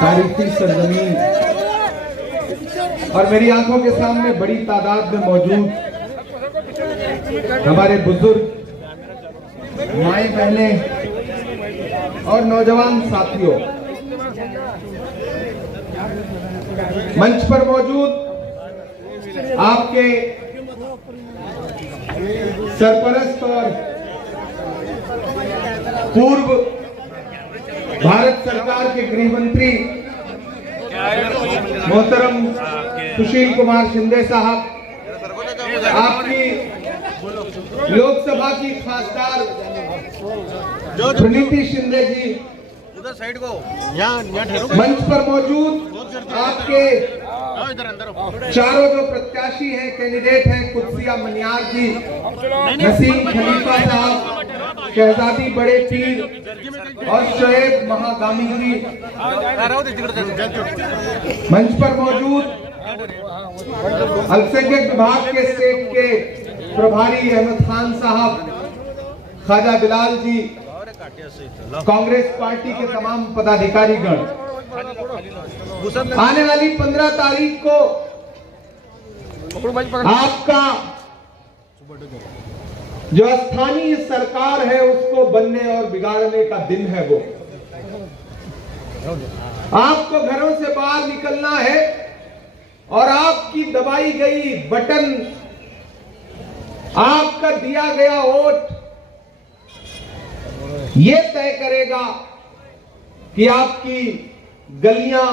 तारीखी सरजमीन और मेरी आंखों के सामने बड़ी तादाद में मौजूद हमारे बुजुर्ग, माए बहनें और नौजवान साथियों, मंच पर मौजूद आपके सरपरस्त और पूर्व भारत सरकार के गृह मंत्री मोहतरम सुशील कुमार शिंदे साहब, आपकी लोकसभा की खासदार प्रणीति शिंदे जी, उधर साइड को मंच पर मौजूद आपके चारों जो प्रत्याशी हैं, कैंडिडेट हैं, कुत्सिया मनियार जी, नसीम खलीफा साहब, शहजादी बड़े पीर और शोएब महागामी जी, मंच पर मौजूद अल्पसंख्यक विभाग के स्टेट के प्रभारी अहमद खान साहब, ख्वाजा बिलाल जी, कांग्रेस पार्टी के तमाम पदाधिकारीगण, आने वाली 15 तारीख को आपका जो स्थानीय सरकार है उसको बनने और बिगाड़ने का दिन है। वो आपको घरों से बाहर निकलना है और आपकी दबाई गई बटन, आपका दिया गया वोट ये तय करेगा कि आपकी गलियां,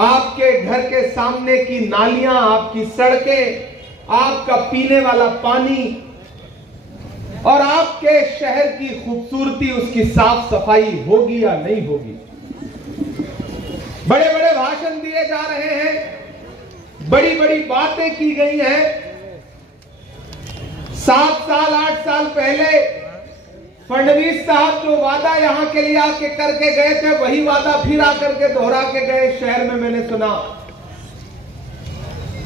आपके घर के सामने की नालियां, आपकी सड़कें, आपका पीने वाला पानी और आपके शहर की खूबसूरती, उसकी साफ सफाई होगी या नहीं होगी। बड़े बड़े भाषण दिए जा रहे हैं, बड़ी बड़ी बातें की गई हैं। 7 साल 8 साल पहले फडणवीस साहब जो वादा यहां के लिए आके करके गए थे, वही वादा फिर आकर के दोहरा के गए शहर में, मैंने सुना।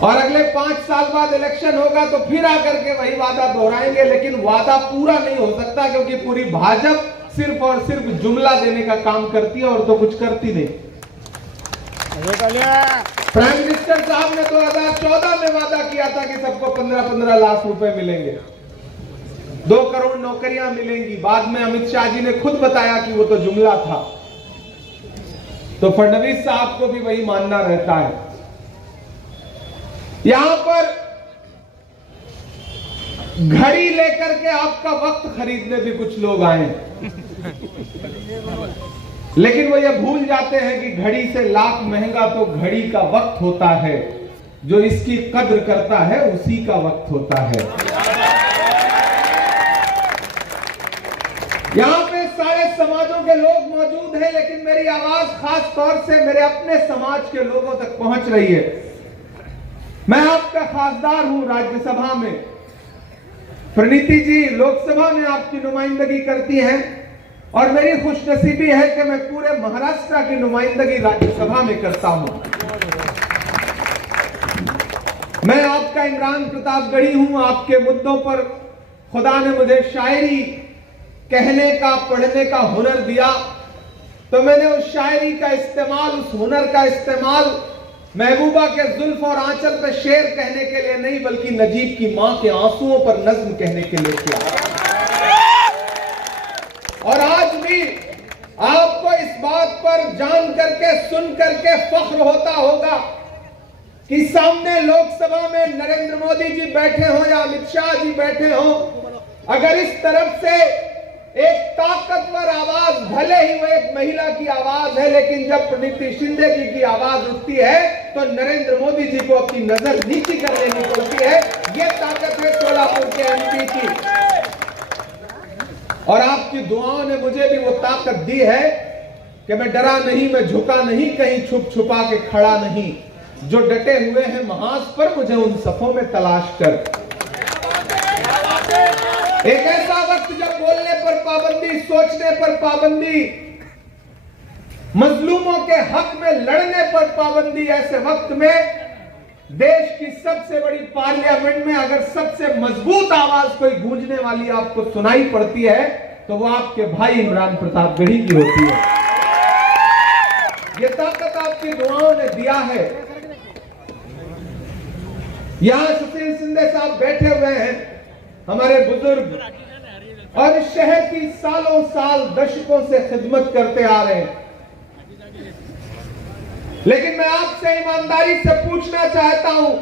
और अगले 5 साल बाद इलेक्शन होगा तो फिर आकर के वही वादा दोहराएंगे, लेकिन वादा पूरा नहीं हो सकता क्योंकि पूरी भाजपा सिर्फ और सिर्फ जुमला देने का काम करती है और तो कुछ करती नहीं। प्राइम मिनिस्टर साहब ने 2014 में वादा किया था कि सबको 15-15 लाख रुपए मिलेंगे, 2 करोड़ नौकरियां मिलेंगी। बाद में अमित शाह जी ने खुद बताया कि वो तो जुमला था। तो फडणवीस साहब को भी वही मानना रहता है। यहां पर घड़ी लेकर के आपका वक्त खरीदने भी कुछ लोग आए, लेकिन वो ये भूल जाते हैं कि घड़ी से लाख महंगा तो घड़ी का वक्त होता है, जो इसकी कद्र करता है उसी का वक्त होता है। यहां पे सारे समाजों के लोग मौजूद हैं, लेकिन मेरी आवाज खास तौर से मेरे अपने समाज के लोगों तक पहुंच रही है। मैं आपका खासदार हूं राज्यसभा में, प्रणीति जी लोकसभा में आपकी नुमाइंदगी करती हैं और मेरी खुशनसीबी है कि मैं पूरे महाराष्ट्र की नुमाइंदगी राज्यसभा में करता हूं। मैं आपका इमरान प्रतापगढ़ी हूं। आपके मुद्दों पर खुदा ने मुझे शायरी कहने का, पढ़ने का हुनर दिया, तो मैंने उस शायरी का इस्तेमाल, उस हुनर का इस्तेमाल महबूबा के जुल्फ और आंचल पे शेर कहने के लिए नहीं, बल्कि नजीब की मां के आंसुओं पर नज्म कहने के लिए किया। और आज भी आपको इस बात पर जान करके, सुन करके फख्र होता होगा कि सामने लोकसभा में नरेंद्र मोदी जी बैठे हो या अमित शाह जी बैठे हो, अगर इस तरफ से एक ताकतवर आवाज, भले ही वो एक महिला की आवाज है, लेकिन जब प्रणीति शिंदे जी की आवाज उठती है तो नरेंद्र मोदी जी को अपनी नजर नीची कर लेनी पड़ती है। ये ताकत है सोलापुर के एमपी की। और आपकी दुआओं ने मुझे भी वो ताकत दी है कि मैं डरा नहीं, मैं झुका नहीं, कहीं छुप छुपा के खड़ा नहीं। जो डटे हुए हैं महाज पर, मुझे उन सफों में तलाश कर। एक ऐसा वक्त जब बोलने पर पाबंदी, सोचने पर पाबंदी, मजलूमों के हक में लड़ने पर पाबंदी, ऐसे वक्त में देश की सबसे बड़ी पार्लियामेंट में अगर सबसे मजबूत आवाज कोई गूंजने वाली आपको सुनाई पड़ती है तो वो आपके भाई इमरान प्रतापगढ़ी की होती है। ये ताकत आपकी दुआओं ने दिया है। यहां सुशील शिंदे साहब बैठे हुए हैं, हमारे बुजुर्ग, और इस शहर की सालों साल दशकों से खिदमत करते आ रहे हैं। लेकिन मैं आपसे ईमानदारी से पूछना चाहता हूं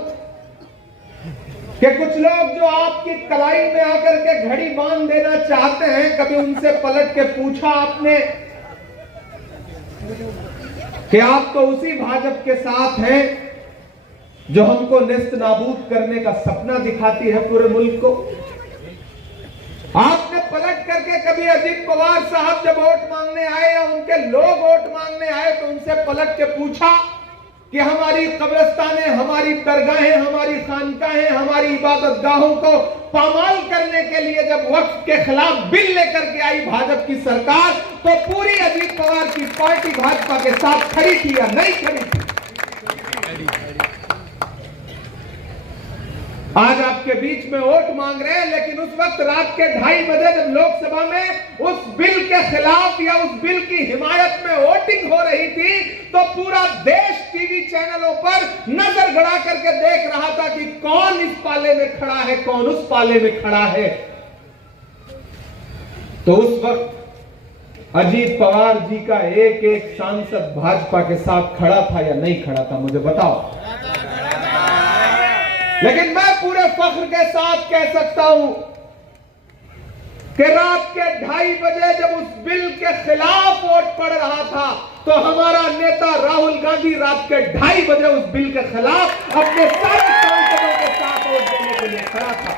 कि कुछ लोग जो आपकी कलाई में आकर के घड़ी बांध देना चाहते हैं, कभी उनसे पलट के पूछा आपने कि आप तो उसी भाजपा के साथ हैं जो हमको नेस्त नाबूद करने का सपना दिखाती है पूरे मुल्क को? आपने पलट करके कभी अजीत पवार साहब जब वोट मांगने आए या उनके लोग वोट मांगने आए तो उनसे पलट के पूछा कि हमारी कब्रिस्तानें, हमारी दरगाहें, हमारी खानकाहें, हमारी इबादत गाहों को पामाल करने के लिए जब वक्फ के खिलाफ बिल लेकर के आई भाजपा की सरकार, तो पूरी अजीत पवार की पार्टी भाजपा के साथ खड़ी थी या नहीं खड़ी थी? आज आपके बीच में वोट मांग रहे हैं, लेकिन उस वक्त रात के 2:30 बजे जब लोकसभा में उस बिल के खिलाफ या उस बिल की हिमायत में वोटिंग हो रही थी, तो पूरा देश टीवी चैनलों पर नजर गड़ा करके देख रहा था कि कौन इस पाले में खड़ा है, कौन उस पाले में खड़ा है। तो उस वक्त अजीत पवार जी का एक एक सांसद भाजपा के साथ खड़ा था या नहीं खड़ा था, मुझे बताओ। लेकिन मैं पूरे फख्र के साथ कह सकता हूं कि रात के 2:30 बजे जब उस बिल के खिलाफ वोट पड़ रहा था, तो हमारा नेता राहुल गांधी रात के 2:30 बजे उस बिल के खिलाफ अपने सारे सांसदों के साथ वोट देने के लिए खड़ा था।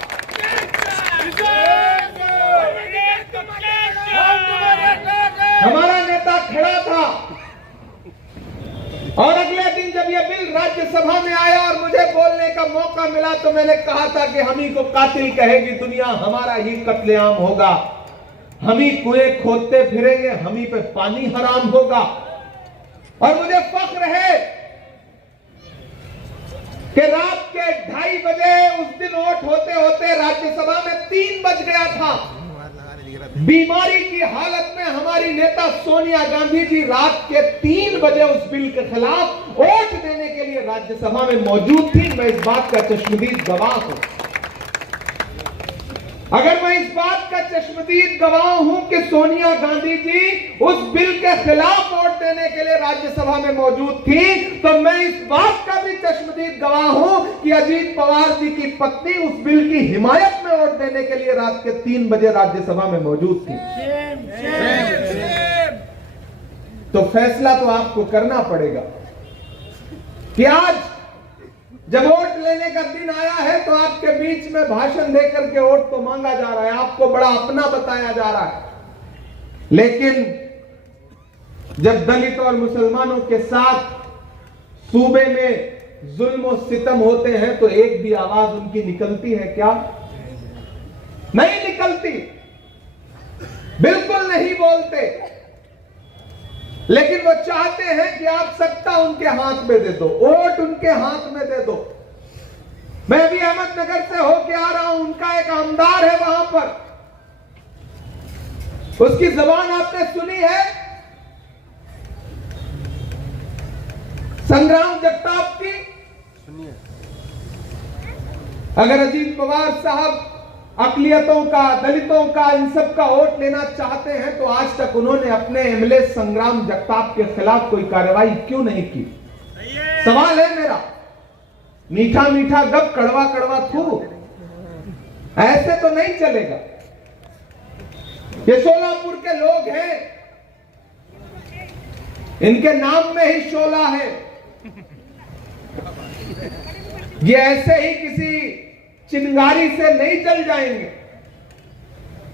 हमारा नेता खड़ा था। और अगले दिन जब यह बिल राज्यसभा में आया और मुझे बोलने का मौका मिला, तो मैंने कहा था कि हम ही को कातिल कहेगी दुनिया, हमारा ही कत्लेआम होगा, हम ही कुएं खोदते फिरेंगे, हम ही पे पानी हराम होगा। और मुझे फख्र है कि रात के 2:30 बजे उस दिन वोट होते होते राज्यसभा में 3 बज गया था। बीमारी की हालत में हमारी नेता सोनिया गांधी जी रात के 3 बजे उस बिल के खिलाफ वोट देने के लिए राज्यसभा में मौजूद थी। मैं इस बात का चश्मदीद गवाह हूं। अगर मैं इस बात का चश्मदीद गवाह हूं कि सोनिया गांधी जी उस बिल के खिलाफ वोट देने के लिए राज्यसभा में मौजूद थी, तो मैं इस बात का भी चश्मदीद गवाह हूं कि अजीत पवार जी की पत्नी उस बिल की हिमायत में वोट देने के लिए रात के 3 बजे राज्यसभा में मौजूद थी। तो फैसला तो आपको करना पड़ेगा कि आज जब वोट लेने का दिन आया है, तो आपके बीच में भाषण देकर के वोट तो मांगा जा रहा है, आपको बड़ा अपना बताया जा रहा है। लेकिन जब दलित और मुसलमानों के साथ सूबे में जुल्म और सितम होते हैं, तो एक भी आवाज उनकी निकलती है क्या? नहीं निकलती, बिल्कुल नहीं बोलते। लेकिन वो चाहते हैं कि आप सत्ता उनके हाथ में दे दो, वोट उनके हाथ में दे दो। मैं अभी अहमदनगर से होके आ रहा हूं, उनका एक आमदार है वहां पर, उसकी जबान आपने सुनी है, संग्राम जगताप की। अगर अजीत पवार साहब अकलियतों का, दलितों का, इन सब का वोट लेना चाहते हैं, तो आज तक उन्होंने अपने एमएलए संग्राम जगताप के खिलाफ कोई कार्रवाई क्यों नहीं की? सवाल है मेरा। मीठा मीठा गप, कड़वा कड़वा थू, ऐसे तो नहीं चलेगा। ये सोलापुर के लोग हैं, इनके नाम में ही शोला है। ये ऐसे ही किसी चिंगारी से नहीं जल जाएंगे।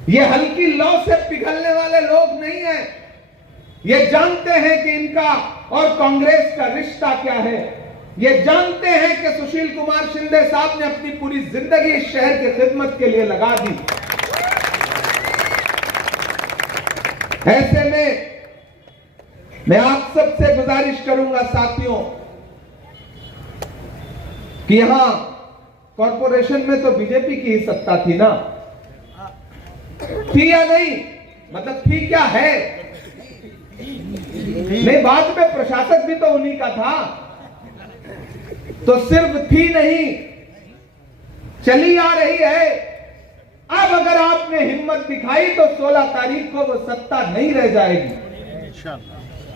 ये हल्की लौ से पिघलने वाले लोग नहीं हैं। ये जानते हैं कि इनका और कांग्रेस का रिश्ता क्या है। ये जानते हैं कि सुशील कुमार शिंदे साहब ने अपनी पूरी जिंदगी इस शहर की खिदमत के लिए लगा दी। ऐसे में मैं आप सबसे गुजारिश करूंगा साथियों कि यहां कॉर्पोरेशन में तो बीजेपी की ही सत्ता थी ना? थी या नहीं? मतलब थी क्या है? नहीं, बाद में प्रशासक भी तो उन्हीं का था। तो सिर्फ थी नहीं, चली आ रही है। अब अगर आपने हिम्मत दिखाई तो 16 तारीख को वो सत्ता नहीं रह जाएगी।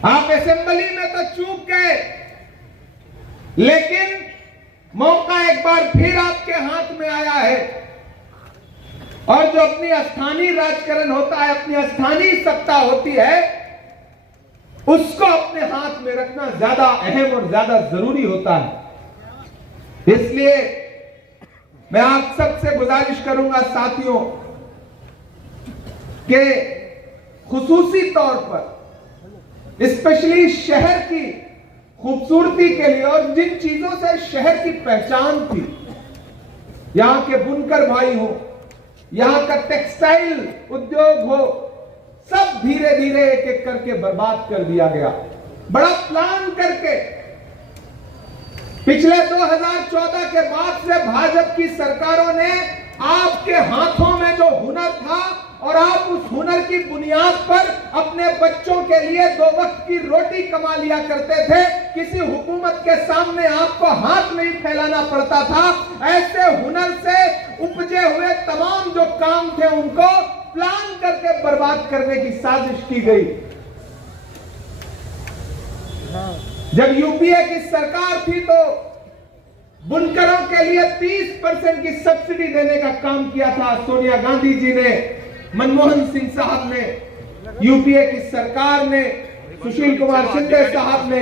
आप असेंबली में तो चूक गए, लेकिन मौका एक बार फिर आपके हाथ में आया है। और जो अपनी स्थानीय राजकारण होता है, अपनी स्थानीय सत्ता होती है, उसको अपने हाथ में रखना ज्यादा अहम और ज्यादा जरूरी होता है। इसलिए मैं आप सबसे गुजारिश करूंगा साथियों कि खुसूसी तौर पर स्पेशली शहर की खूबसूरती के लिए और जिन चीजों से शहर की पहचान थी, यहां के बुनकर भाई हो, यहां का टेक्सटाइल उद्योग हो, सब धीरे धीरे एक एक करके बर्बाद कर दिया गया। बड़ा प्लान करके पिछले 2014 के बाद से भाजपा की सरकारों ने आपके हाथों में जो हुनर था और आप उस हुनर की बुनियाद पर अपने बच्चों के लिए 2 वक्त की रोटी कमा लिया करते थे। किसी हुकूमत के सामने आपको हाथ नहीं फैलाना पड़ता था। ऐसे हुनर से उपजे हुए तमाम जो काम थे उनको प्लान करके बर्बाद करने की साजिश की गई। जब यूपीए की सरकार थी तो बुनकरों के लिए 30% की सब्सिडी देने का काम किया था सोनिया गांधी जी ने, मनमोहन सिंह साहब ने, यूपीए की सरकार ने, सुशील कुमार शिंदे साहब ने।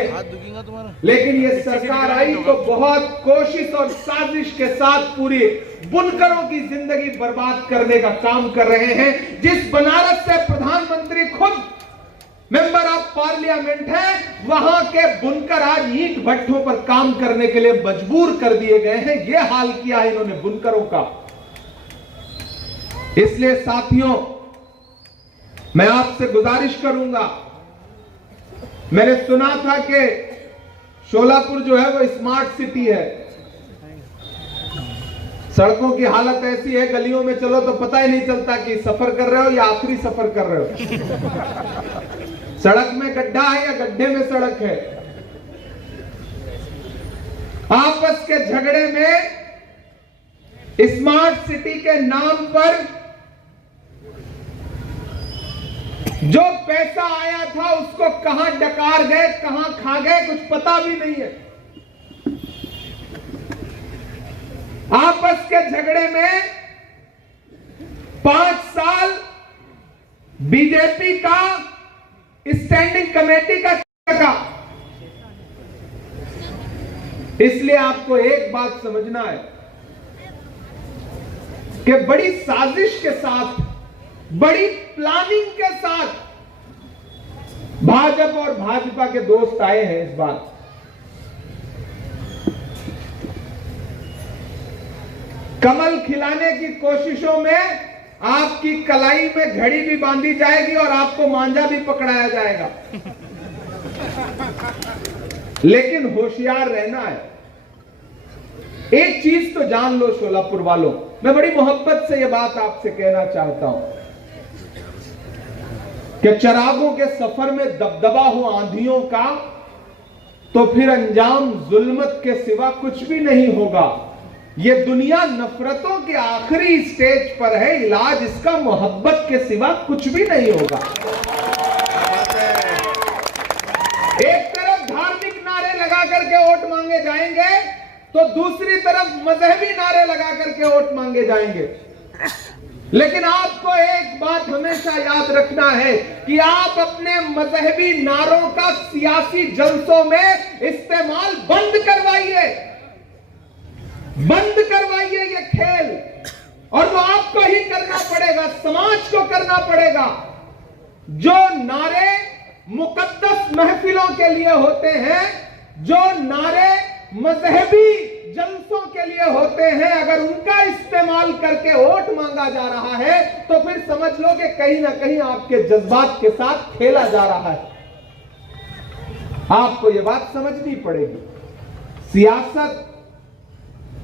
लेकिन ये सरकार आई तो बहुत कोशिश और साजिश के साथ पूरी बुनकरों की जिंदगी बर्बाद करने का काम कर रहे हैं। जिस बनारस से प्रधानमंत्री खुद मेंबर ऑफ पार्लियामेंट है, वहां के बुनकर आज ईंट भट्ठों पर काम करने के लिए मजबूर कर दिए गए हैं। यह हाल किया है इन्होंने बुनकरों का। इसलिए साथियों, मैं आपसे गुजारिश करूंगा, मैंने सुना था कि शोलापुर जो है वो स्मार्ट सिटी है। सड़कों की हालत ऐसी है, गलियों में चलो तो पता ही नहीं चलता कि सफर कर रहे हो या आखिरी सफर कर रहे हो। सड़क में गड्ढा है या गड्ढे में सड़क है। आपस के झगड़े में स्मार्ट सिटी के नाम पर जो पैसा आया था उसको कहां डकार गए, कहां खा गए, कुछ पता भी नहीं है। आपस के झगड़े में 5 साल बीजेपी का स्टैंडिंग कमेटी का टका। इसलिए आपको एक बात समझना है कि बड़ी साजिश के साथ, बड़ी प्लानिंग के साथ भाजपा और भाजपा के दोस्त आए हैं इस बार। कमल खिलाने की कोशिशों में आपकी कलाई में घड़ी भी बांधी जाएगी और आपको मांझा भी पकड़ाया जाएगा। लेकिन होशियार रहना है। एक चीज तो जान लो शोलापुर वालों, मैं बड़ी मोहब्बत से यह बात आपसे कहना चाहता हूं कि चिरागों के सफर में दबदबा हो आंधियों का, तो फिर अंजाम जुल्मत के सिवा कुछ भी नहीं होगा। ये दुनिया नफरतों के आखिरी स्टेज पर है, इलाज इसका मोहब्बत के सिवा कुछ भी नहीं होगा। एक तरफ धार्मिक नारे लगा करके वोट मांगे जाएंगे तो दूसरी तरफ मजहबी नारे लगा करके वोट मांगे जाएंगे। लेकिन आपको एक बात हमेशा याद रखना है कि आप अपने मजहबी नारों का सियासी जलसों में इस्तेमाल बंद करवाइए, बंद करवाइए ये खेल। और वो आपको ही करना पड़ेगा, समाज को करना पड़ेगा। जो नारे मुकद्दस महफिलों के लिए होते हैं, जो नारे मजहबी जलसों के लिए होते हैं, अगर उनका इस्तेमाल करके वोट मांगा जा रहा है तो फिर समझ लो कि कहीं ना कहीं आपके जज्बात के साथ खेला जा रहा है। आपको यह बात समझनी पड़ेगी। सियासत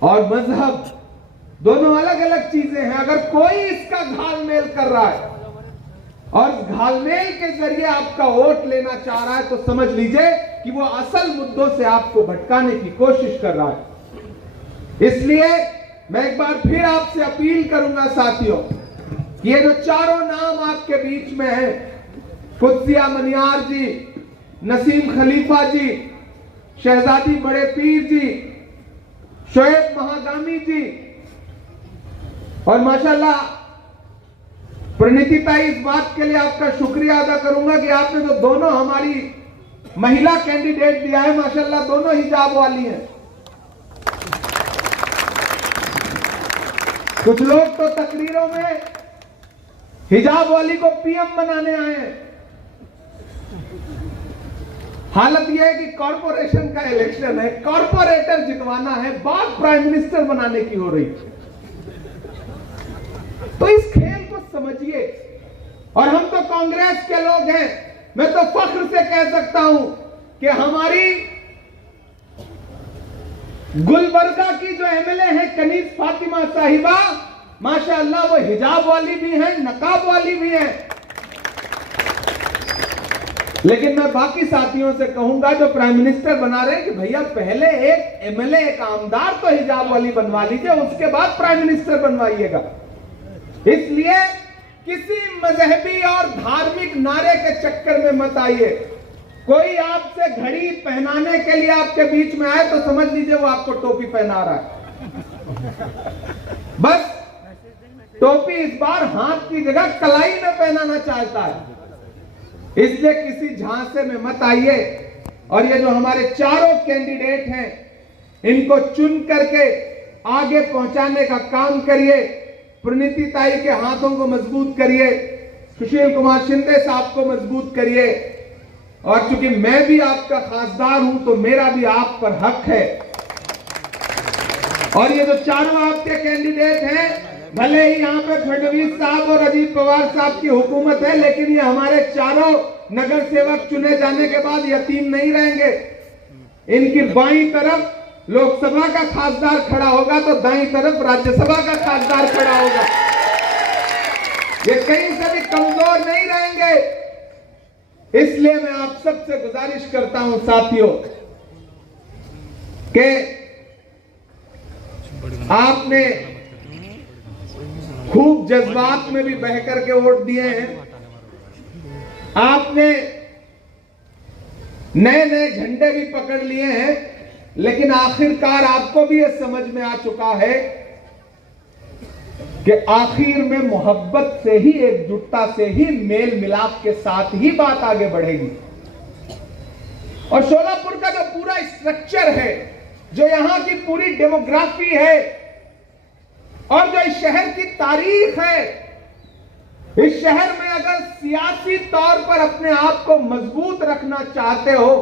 और मजहब दोनों अलग अलग चीजें हैं। अगर कोई इसका घालमेल कर रहा है और घालमेल के जरिए आपका वोट लेना चाह रहा है, तो समझ लीजिए कि वो असल मुद्दों से आपको भटकाने की कोशिश कर रहा है। इसलिए मैं एक बार फिर आपसे अपील करूंगा साथियों, ये जो चारों नाम आपके बीच में है, कुत्सिया मनियार जी, नसीम खलीफा जी, शहजादी बड़े पीर जी, शोएब महागामी जी और माशाल्लाह प्रणीति ताई, इस बात के लिए आपका शुक्रिया अदा करूंगा कि आपने तो दोनों हमारी महिला कैंडिडेट दिया है, माशाल्लाह दोनों हिजाब वाली हैं। कुछ लोग तो तकरीरों में हिजाब वाली को पीएम बनाने आए हैं। हालत यह है कि कॉरपोरेशन का इलेक्शन है, कॉरपोरेटर जितवाना है, बात प्राइम मिनिस्टर बनाने की हो रही। तो इस खेल को समझिए। और हम तो कांग्रेस के लोग हैं, मैं तो फख्र से कह सकता हूं कि हमारी गुलबर्गा की जो एमएलए है कनीज फातिमा साहिबा, माशाअल्लाह वो हिजाब वाली भी हैं, नकाब वाली भी हैं। लेकिन मैं बाकी साथियों से कहूंगा जो प्राइम मिनिस्टर बना रहे हैं कि भैया पहले एक एमएलए, एक आमदार तो हिजाब वाली बनवा लीजिए, उसके बाद प्राइम मिनिस्टर बनवाइएगा। इसलिए किसी मजहबी और धार्मिक नारे के चक्कर में मत आइए। कोई आपसे घड़ी पहनाने के लिए आपके बीच में आए तो समझ लीजिए वो आपको टोपी पहना रहा है। बस टोपी इस बार हाथ की जगह कलाई में पहनाना चाहता है। इसलिए किसी झांसे में मत आइए। और ये जो हमारे चारों कैंडिडेट हैं, इनको चुन करके आगे पहुंचाने का काम करिए। प्रणीति ताई के हाथों को मजबूत करिए, सुशील कुमार शिंदे साहब को मजबूत करिए। और चूंकि मैं भी आपका खासदार हूं तो मेरा भी आप पर हक है। और ये जो चारों आपके कैंडिडेट हैं, भले ही यहाँ पे फडणवीस साहब और अजीत पवार साहब की हुकूमत है, लेकिन ये हमारे चारों नगर सेवक चुने जाने के बाद यतीम नहीं रहेंगे। इनकी बाईं तरफ लोकसभा का खासदार खड़ा होगा तो दाईं तरफ राज्यसभा का खासदार खड़ा होगा। ये कहीं से भी कमजोर नहीं रहेंगे। इसलिए मैं आप सबसे गुजारिश करता हूं साथियों कि आपने खूब जज्बात में भी बह करके वोट दिए हैं। आपने नए नए झंडे भी पकड़ लिए हैं, लेकिन आखिरकार आपको भी यह समझ में आ चुका है कि आखिर में मोहब्बत से ही, एकजुटता से ही, मेल मिलाप के साथ ही बात आगे बढ़ेगी। और शोलापुर का जो पूरा स्ट्रक्चर है, जो यहां की पूरी डेमोग्राफी है और जो इस शहर की तारीख है, इस शहर में अगर सियासी तौर पर अपने आप को मजबूत रखना चाहते हो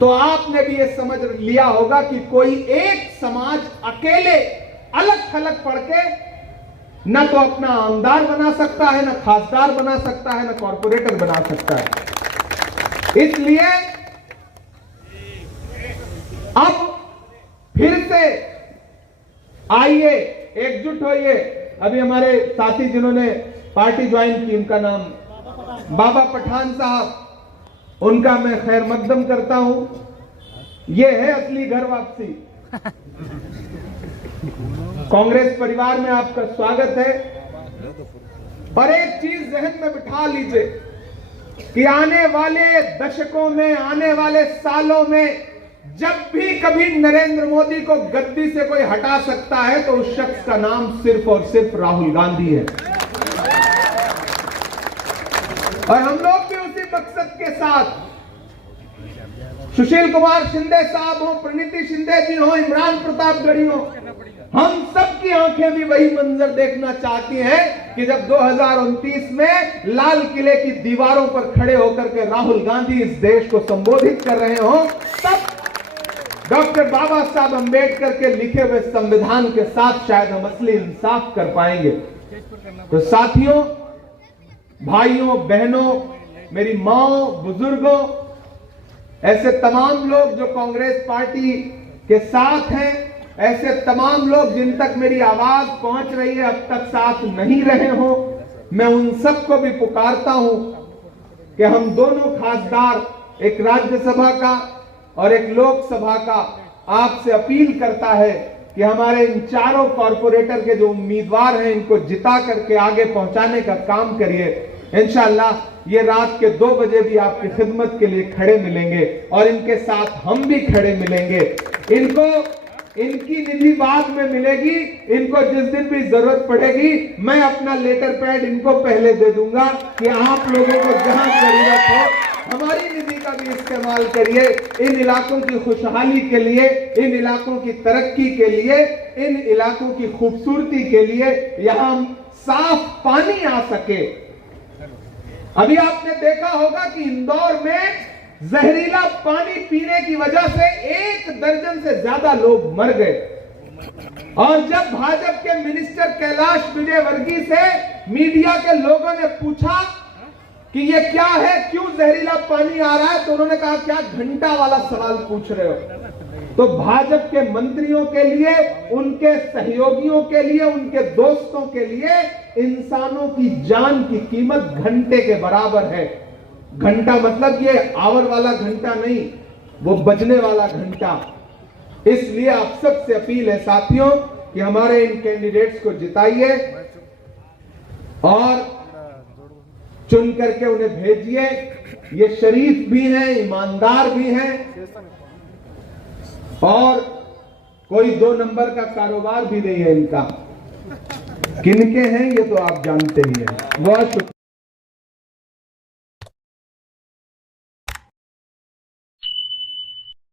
तो आपने भी यह समझ लिया होगा कि कोई एक समाज अकेले अलग थलग पड़ के न तो अपना आमदार बना सकता है, न खासदार बना सकता है, न कॉर्पोरेटर बना सकता है। इसलिए अब फिर से आइए, एकजुट होइए। अभी हमारे साथी जिन्होंने पार्टी ज्वाइन की, उनका नाम बाबा पठान साहब, उनका मैं खैर मकदम करता हूं। यह है असली घर वापसी। कांग्रेस परिवार में आपका स्वागत है। पर एक चीज जहन में बिठा लीजिए कि आने वाले दशकों में, आने वाले सालों में जब भी कभी नरेंद्र मोदी को गद्दी से कोई हटा सकता है तो उस शख्स का नाम सिर्फ और सिर्फ राहुल गांधी है। और हम लोग भी उसी मकसद के साथ, सुशील कुमार शिंदे साहब हो, प्रणीति शिंदे जी हो, इमरान प्रतापगढ़ी हो, हम सबकी आंखें भी वही मंजर देखना चाहती हैं कि जब 2029 में लाल किले की दीवारों पर खड़े होकर के राहुल गांधी इस देश को संबोधित कर रहे हो, तब डॉक्टर बाबा साहब अंबेडकर के लिखे हुए संविधान के साथ शायद हम असली इंसाफ कर पाएंगे। तो साथियों, भाइयों, बहनों, मेरी माओ, बुजुर्गों, ऐसे तमाम लोग जो कांग्रेस पार्टी के साथ हैं, ऐसे तमाम लोग जिन तक मेरी आवाज पहुंच रही है, अब तक साथ नहीं रहे हो, मैं उन सबको भी पुकारता हूं कि हम दोनों खासदार, एक राज्यसभा का और एक लोकसभा का, आपसे अपील करता है कि हमारे इन चारों कॉरपोरेटर के जो उम्मीदवार हैं इनको जिता करके आगे पहुंचाने का काम करिए। इंशाअल्लाह ये रात के 2 बजे भी आपकी खिदमत के लिए खड़े मिलेंगे और इनके साथ हम भी खड़े मिलेंगे। इनको इनकी निधि बाद में मिलेगी, इनको जिस दिन भी जरूरत पड़ेगी मैं अपना लेटर पैड इनको पहले दे दूंगा कि आप लोगों को जहां जरूरत हो हमारी निधि का भी इस्तेमाल करिए। इन इलाकों की खुशहाली के लिए, इन इलाकों की तरक्की के लिए, इन इलाकों की खूबसूरती के लिए, यहां साफ पानी आ सके। अभी आपने देखा होगा कि इंदौर में जहरीला पानी पीने की वजह से 1 दर्जन से ज्यादा लोग मर गए। और जब भाजपा के मिनिस्टर कैलाश विजयवर्गीय से मीडिया के लोगों ने पूछा कि ये क्या है, क्यों जहरीला पानी आ रहा है, तो उन्होंने कहा क्या घंटा वाला सवाल पूछ रहे हो। तो भाजपा के मंत्रियों के लिए, उनके सहयोगियों के लिए, उनके दोस्तों के लिए इंसानों की जान की कीमत घंटे के बराबर है। घंटा मतलब ये आवर वाला घंटा नहीं, वो बजने वाला घंटा। इसलिए आप सबसे अपील है साथियों कि हमारे इन कैंडिडेट्स को जिताइए और चुन करके उन्हें भेजिए। ये शरीफ भी हैं, ईमानदार भी हैं और कोई 2 नंबर का कारोबार भी नहीं है इनका। किनके हैं ये तो आप जानते ही हैं। बहुत शुक्रिया।